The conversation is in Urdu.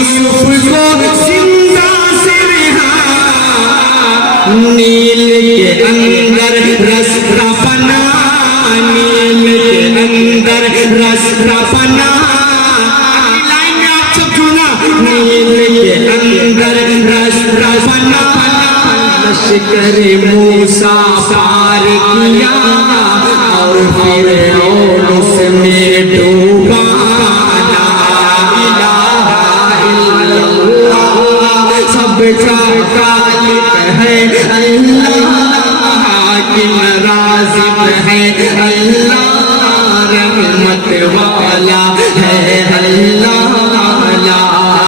یوسف کو زندہ سے رہا نیل کے اندر رستہ بنا نیل کے اندر رستہ بنا لائن میں آپ سب سنا نیل کے اندر رستہ بنا لشکر موسیٰ پار کیا اور فرعون اس میں ڈوبا